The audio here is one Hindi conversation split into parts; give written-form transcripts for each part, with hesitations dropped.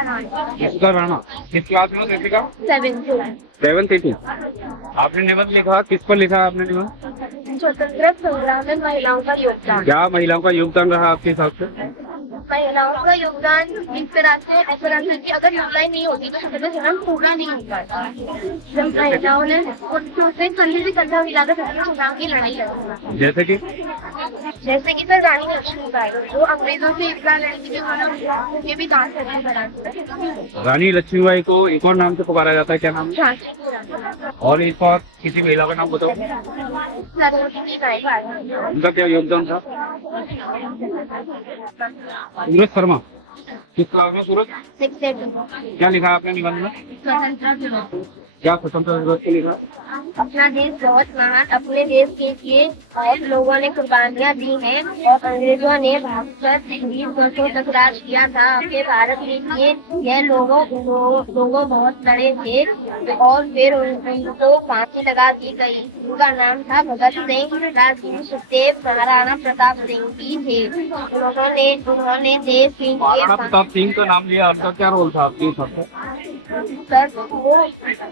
इसका राणा किस क्लास में दीपिका? 7th 8th। आपने निबंध लिखा, किस पर लिखा आपने निबंध? स्वतंत्रता संग्राम में महिलाओं का योगदान। क्या महिलाओं का योगदान रहा आपके हिसाब से? महिलाओं का योगदान इस तरह से ऐसा रहता है कि अगर महिलाएं नहीं होती तो स्वतंत्रता संग्राम पूरा नहीं हो पाता। जब महिलाओं ने कंधे से कंधा मिलाकर स्वतंत्रता संग्राम की लड़ाई लड़ी, जैसे कि सर रानी लक्ष्मीबाई जो अंग्रेजों से इतना लड़ी थी, उन्होंने भी दान करके बना। रानी लक्ष्मीबाई को एक और नाम से पुकारा जाता है, क्या नाम? झांसी की रानी। और इस बार किसी महिला का नाम बताओ। सरोजिनी बाई। उनका क्या योगदान था? सूरज शर्मा किस क्लास में? सूरज 6 क्या लिखा आपने निबंध में? स्वतंत्रता दिवस। क्या स्वतंत्रता दिवस को लिखा? अपना देश बहुत महान, अपने देश के लिए और लोगों ने कुर्बानियां दी हैं और अंग्रेजों ने भागकर 20 वर्षों तक राज किया था अपने भारत के लिए। यह लोगों बहुत लड़े थे और फिर उनको फांसी लगा दी गई। उनका नाम था भगत सिंह, राजगुरु सुखदेव, महाराणा प्रताप सिंह भी थे। उन्होंने देश के महाराणा प्रताप सिंह का नाम लिया, आपका क्या रोल था आपके हिसाब से? सर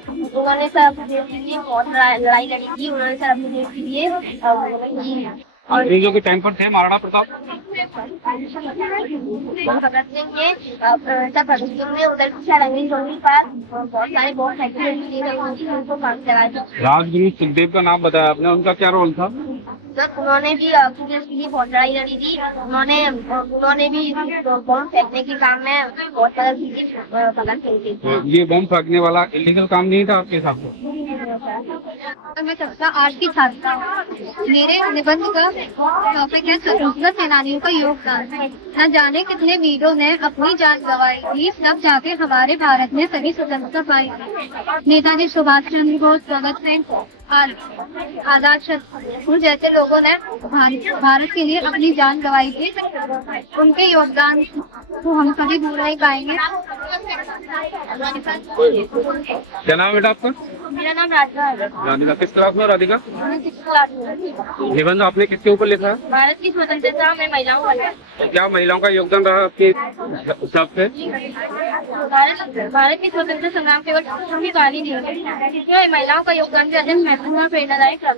उन्होंने सर अपने देश के लिए बहुत लड़ाई लड़ी थी। उन्होंने सर अपने देश के लिए अंग्रेजों के टाइम पर थे महाराणा प्रताप। भगत सिंह ने उधर की साइड अंग्रेजों के पास बहुत सारे बहुत फैक्ट्री उनको काम चलाया था। राजगुरु सुखदेव का नाम बताया आपने, उनका क्या रोल था? सर उन्होंने भी देश के लिए बहुत लड़ाई लड़ी थी। उन्होंने भी बम फेंकने के काम में बहुत सारा भगत सिंह थे। ये बम फेंकने वाला इलीगल काम नहीं था आपके हिसाब से? मैं कक्षा 8 की छात्रा हूँ। मेरे निबंध का टॉपिक है स्वतंत्रता सेनानियों का योगदान। न जाने कितने वीरों ने अपनी जान गंवाई थी, तब जाके हमारे भारत ने सभी स्वतंत्रता पाई। नेताजी सुभाष चंद्र बोस, भगत सिंह, आजाद शत्रु जैसे लोगों ने भारत के लिए अपनी जान गंवाई थी। उनके योगदान को हम कभी भूल नहीं पाएंगे। क्या नाम है बेटा आपका? मेरा नाम राधिका है। राधिका किस क्लास में? राधिका मैं 6th क्लास में। निबंध आपने किसके ऊपर लिखा है? भारत की स्वतंत्रता में महिलाओं का। तो क्या महिलाओं का योगदान रहा आपके हिसाब से? भारत की स्वतंत्रता संग्राम केवल पुरुषों गाली नहीं है, इसमें महिलाओं का योगदान भी अत्यंत महत्वपूर्ण और प्रेरणादायक रहा।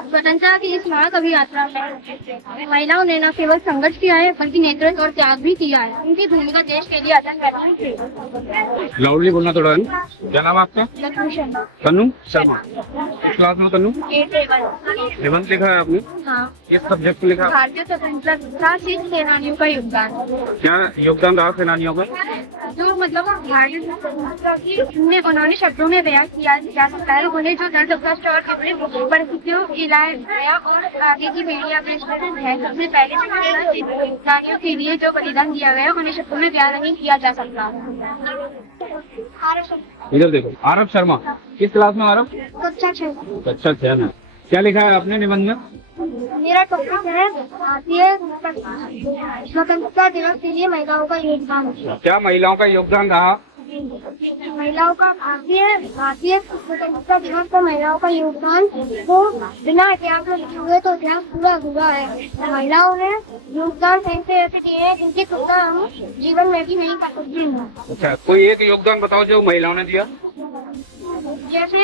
स्वतंत्रता की इस महान यात्रा में महिलाओं ने न केवल संघर्ष किया है बल्कि नेतृत्व और त्याग भी किया है। उनकी भूमिका देश के लिए अत्यंत महत्वपूर्ण थी। लाउडली बोलना थोड़ा है। क्या नाम है आपका? लक्ष्मी शर्मा। तनु शर्मा किस क्लास में? तनु 8 निबंध लिखा है आपने, हाँ। किस सब्जेक्ट को लिखा? भारतीय स्वतंत्रता सेनानियों का योगदान। क्या योगदान रहा सेनानियों का? जो मतलब भारतीय स्वतंत्रता की उन्होंने शब्दों में बयान किया जा सकता है। उन्हें जो दर्द कष्ट और विपरीत परिस्थितियों इलाज गया और आगे की पीढ़ी अपने है सबसे पहले सेनानियों के लिए जो बलिदान दिया गया उन्हें शब्दों में बयान नहीं किया जा सकता। इधर देखो, आरव शर्मा किस क्लास में? आरव कक्षा 6। अच्छा 6 में। क्या लिखा है आपने निबंध में? मेरा टॉपिक है भारतीय स्वतंत्रता दिवस के लिए महिलाओं का योगदान। क्या महिलाओं का योगदान रहा? महिलाओं का भारतीय स्वतंत्रता दिवस को महिलाओं का योगदान को बिना इतिहास में लिखे हुए तो इतिहास पूरा अधूरा है। महिलाओं ने योगदान ऐसे दिए हैं जिनकी तुलना हम जीवन में भी नहीं कर सकते। अच्छा, कोई एक योगदान बताओ जो महिलाओं ने दिया। जैसे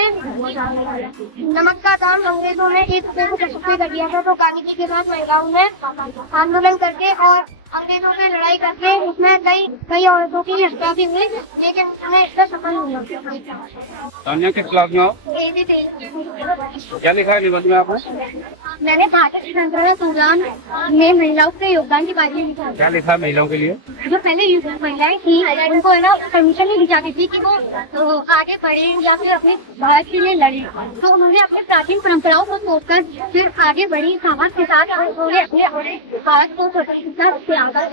नमक का दाम अंग्रेजों ने 1 रुपए को 10 रुपए कर दिया था, तो गांधी जी के साथ महिलाओं ने आंदोलन करके और अंग्रेजों से लड़ाई करके उसमें कई औरतों की हत्या भी हुई, लेकिन उन्हें इसका सफल हुआ। तान्या किस क्लास में हो? क्या लिखा है निबंध में आपने? मैंने भारतीय स्वतंत्रता संग्राम में महिलाओं के योगदान के बारे में लिखा। क्या लिखा है महिलाओं के लिए? जो पहले महिलाएं थी उनको है ना परमिशन नहीं दी जाती थी कि वो आगे बढ़े या फिर अपने भारत के लिए लड़े, तो उन्होंने अपने प्राचीन परंपराओं को तोड़कर फिर आगे बढ़ी समाज के साथ और उन्होंने अपने भारत को स्वतंत्रता से आकर।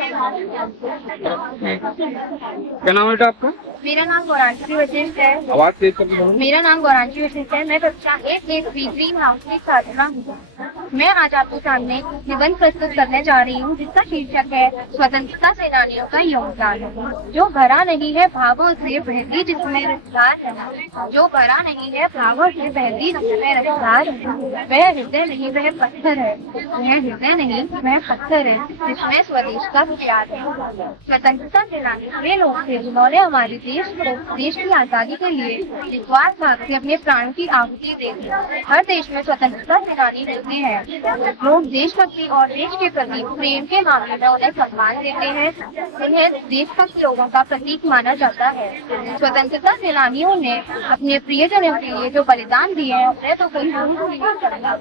क्या नाम है बेटा आपका? मेरा नाम गौरांशी वशिष्ठ है। आवाज तेज करके बोलो। मेरा नाम गौरांशी वशिष्ठ है। मैं कक्षा 1 3 हाउस की छात्रा हूँ। मैं आज आपके सामने निबंध प्रस्तुत करने जा रही हूँ जिसका शीर्षक है स्वतंत्रता सेनानियों का योगदान। जो भरा नहीं है भावों से बहती जिसमें रफ्तार है, जो भरा नहीं है भावों से बहती जिसमें रफ्तार है, वह हृदय नहीं वह पत्थर है, वह हृदय नहीं वह पत्थर है जिसमें स्वदेश का प्यार है। स्वतंत्रता सेनानी वे लोग थे जिन्होंने हमारे देश को देश की आजादी के लिए निस्वार्थ भाव से अपने प्राण की आहुति दे दी। हर देश में स्वतंत्रता सेनानी रहते हैं। लोग देशभक्ति और देश के प्रति प्रेम के मामले में उन्हें सम्मान देते हैं। उन्हें देशभक्त लोगों का प्रतीक माना जाता है। स्वतंत्रता सेनानियों ने अपने प्रियजनों के लिए जो बलिदान दिए हैं उन्हें तो कोई भूल नहीं सकता।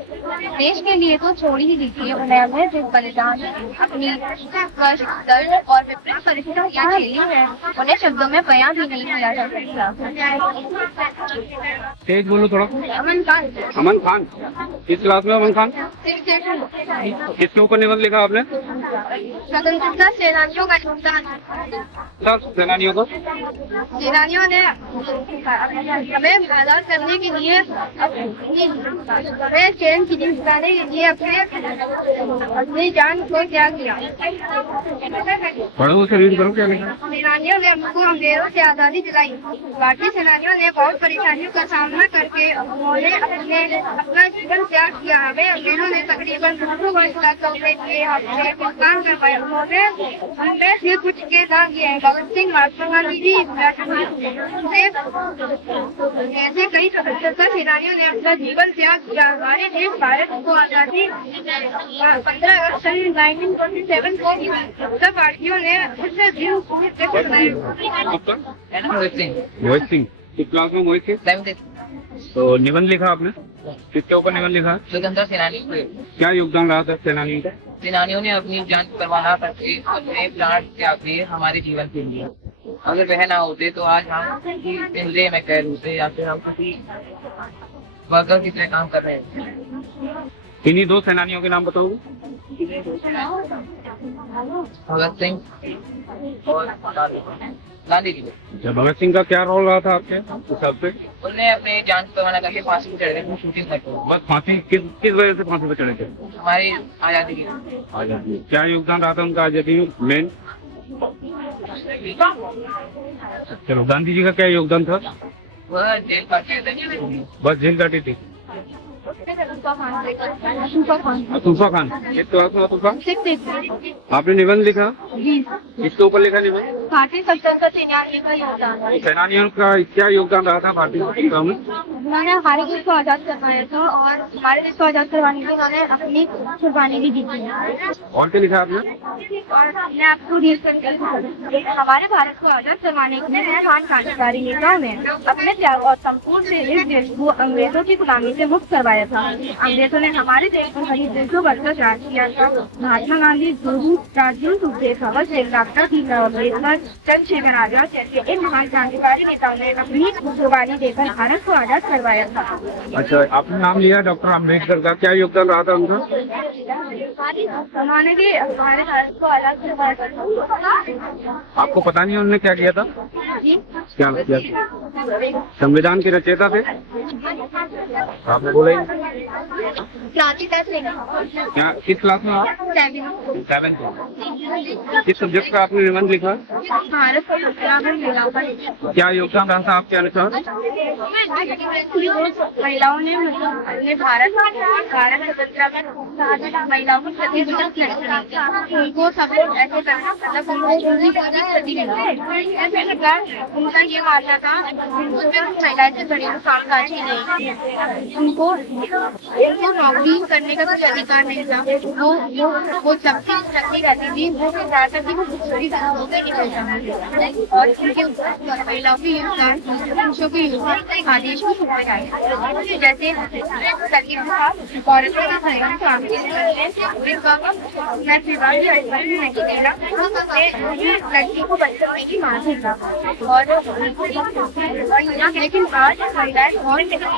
देश के लिए तो छोड़ ही दीजिए, उन्हें जिस बलिदान अपनी कष्ट, दर्द और विपरीत परिस्थितियां झेली है उन्हें शब्दों में बयां भी नहीं किया जा सकता। तेज बोलो थोड़ा। अमन खान। अमन खान, किस क्लास में? अमन खान, किसके ऊपर निबंध लिखा आपने? स्वतंत्रता सेनानियों का योगदान। सेनानियों को सेनानियों ने हमें आजाद करने के लिए, हमें चैन की नींद दिलाने के लिए अपनी जान को त्याग किया। पढ़ो, उसे रीड करो क्या लिखा। सेनानियों ने हमको अंधेरों से आजादी दिलाई। भारतीय सेनानियों ने बहुत परेशानियों का सामना करके उन्होंने अपना जीवन त्याग किया। हमें अंग्रेजों ने तकरीबन 200 वर्ष तक कब्जे किए, हमसे काम करवाया। उन्होंने हमें से कुछ के दाग दिए। भगत सिंह, महात्मा गांधी जी ऐसे कई स्वतंत्रता सेनानियों ने अपना जीवन त्याग किया। हमारे देश भारत को आजादी 15 अगस्त 1947 को मिली। तब भारतीयों ने उससे दिल मोहित सिंह, किस क्लास में? मोहित सिंह। तो निबंध लिखा आपने, किसके ऊपर निबंध लिखा? स्वतंत्रता सेनानी। क्या योगदान रहा था सेनानियों का? सेनानियों ने अपनी जान की परवाह न करके अपने प्राण त्याग दिए हमारे जीवन के लिए। अगर वह ना होते तो आज हम किसी पिंजरे में कैद होते या फिर हम किसी वर्कर की तरह काम कर रहे हैं। इन्हीं दो सेनानियों के नाम बताओगे? भगत सिंह और गांधी जी। भगत सिंह का क्या रोल रहा था आपके हिसाब से? उन्होंने अपने जान की परवाह न करके फांसी पे चढ़ गए, शूटिंग करके। बस फांसी किस वजह से फांसी पे चढ़े थे? हमारी आजादी की। आजादी। क्या योगदान रहा था उनका आजादी में मेन? चलो, गांधी जी का क्या योगदान था? वह जेल काटे थे। बस जेल काटी थी। अतूफा खान, किस क्लास में? अतूफा, आपने निबंध लिखा, इसके ऊपर लिखा निबंध? भारतीय स्वतंत्रता सेनानियों का योगदान। सेनानियों का क्या योगदान रहा था भारतीय स्वतंत्रता में? उन्होंने हमारे देश को आजाद करवाया था और हमारे देश को आजाद करवाने के लिए उन्होंने अपनी कुर्बानी भी दी थी। और क्या लिखा आपने? और मैं आपको हमारे भारत को आजाद करवाने के लिए महान क्रांतिकारी नेताओं ने अपने त्याग और संपूर्ण से इस देश को अंग्रेजों की गुलामी से मुक्त करवाया था। अंग्रेजों ने हमारे देश पर करीब 300 वर्ष का राज किया था। महात्मा गांधी, राजगुरु सुखदेव, भगत सिंह, डॉक्टर भीमराव अम्बेडकर, चंद्रशेखर आजाद जैसे इन महान क्रांतिकारी नेताओं ने अपनी कुर्बानी देकर भारत को आजाद करवाया था। अच्छा, आपने नाम लिया डॉक्टर अम्बेडकर का, क्या योगदान रहा था उनका? उन्होंने भी हमारे भारत को आजाद करवाया था। आपको पता नहीं उन्होंने क्या किया था? क्या किया था? संविधान के रचयिता थे? आपने बोला ही। क्या, किस क्लास में आप? 7th। किस सब्जेक्ट का आपने निबंध लिखा? भारत को क्या योगदान रहा था आपके अनुसार? महिलाओं ने अपने भारत स्वतंत्रता में महिलाओं को प्रतिनिधित्व उनको सपोर्ट ऐसे करना, मतलब उनका ये मानना था महिलाएं से बड़ी कामकाज ही नहीं, उनको नौकरी करने का कोई अधिकार नहीं था। वो शक्ति रहती थी, वो और उनके महिलाओं के योगदान, पुरुषों के योगदान आदेश को सुनाया जाए। जैसे औरतों का भरण लड़की को बच्चों की मां थी और लेकिन आज महिलाएं बहुत जगह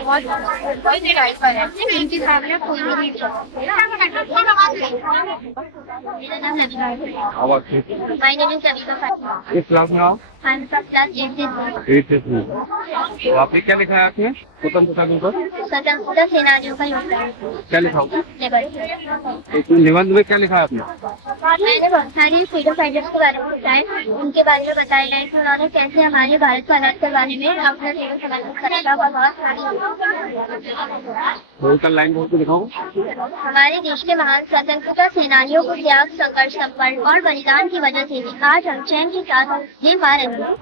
पर है, इनके सामने कोई नहीं। My name is Anita. किस क्लास में आप? I'm from class 8th. तो आपने क्या लिखा है आपने स्वतंत्रता के ऊपर? स्वतंत्रता सेनानियों का योगदान। क्या लिखा होगा? निबंध। इसमें निबंध में क्या लिखा है आपने? मैंने बहुत सारे फ्रीडम फाइटर्स के बारे में बताया, उनके बारे में बताया है कि उन्होंने कैसे हमारे भारत को आजाद करवाने में अपना जीवन समर्पित करा था। बहुत बोलकर लाइन बोल के दिखाऊं? हमारे देश के महान स्वतंत्रता सेनानियों को त्याग, संघर्ष, संपर्क और बलिदान की वजह से आज हम चैन के साथ जी पा रहे हैं।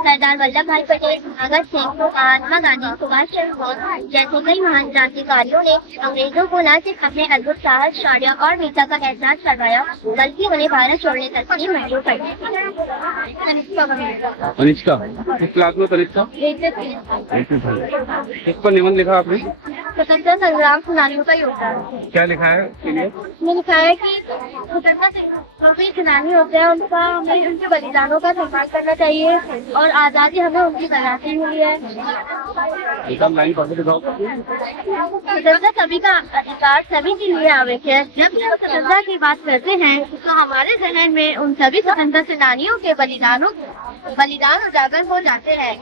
सरदार वल्लभ भाई पटेल, भगत सिंह, महात्मा गांधी, सुभाष चंद्र बोस जैसे कई महान क्रांतिकारियों ने अंग्रेजों को न सिर्फ अपने अद्भुत साहस, शौर्य और वीरता का एहसास करवाया, बल्कि उन्हें भारत छोड़ने तक की मजबूर कर दिया। तनिष्का, किस क्लास में तनिष्का? किस पर निबंध लिखा आपने? स्वतंत्रता संग्राम सेनानियों का योगदान। क्या लिखा है उसके लिए? उसमें लिखा है कि स्वतंत्रता सेनानी होते हैं, हमें उनके बलिदानों का सम्मान करना चाहिए और आजादी हमें उनकी बनाती हुई है। एकदम लाइन पढ़ के दिखाओ। स्वतंत्रता सभी का अधिकार, सभी के लिए आवश्यक है। जब हम स्वतंत्रता की बात करते हैं तो हमारे जहन में उन सभी स्वतंत्रता सेनानियों के बलिदान उजागर हो जाते हैं,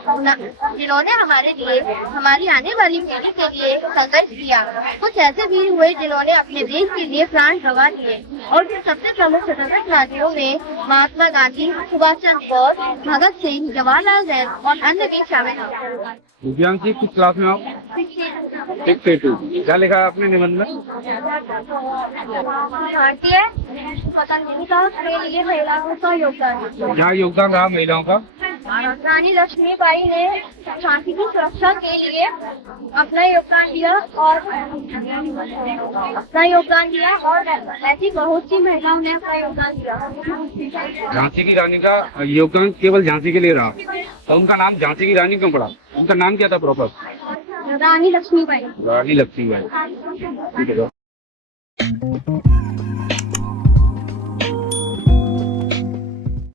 जिन्होंने हमारे लिए, हमारी आने वाली पीढ़ी के लिए संघर्ष किया। कुछ ऐसे भी हुए जिन्होंने अपने देश के लिए प्राण गंवा दिए और फिर सबसे प्रमुख स्वतंत्रता सेनानियों में महात्मा गांधी, सुभाष चंद्र बोस, भगत सिंह, जवाहरलाल नेहरू और अन्य भी शामिल हैं। दिव्यांशी, किस क्लास में आप? 6 से 2। क्या लिखा है आपने निबंध में? भारतीय स्वतंत्रता के लिए महिलाओं का योगदान। क्या योगदान रहा महिलाओं का? रानी लक्ष्मीबाई ने शांति की सुरक्षा के लिए अपना योगदान दिया और ऐसी बहुत सी महिलाओं ने अपना योगदान दिया। झांसी की रानी का योगदान केवल झांसी के लिए रहा, तो उनका नाम झांसी की रानी क्यों पड़ा? उनका नाम क्या था प्रॉपर? रानी लक्ष्मीबाई। रानी लक्ष्मीबाई। ठीक है।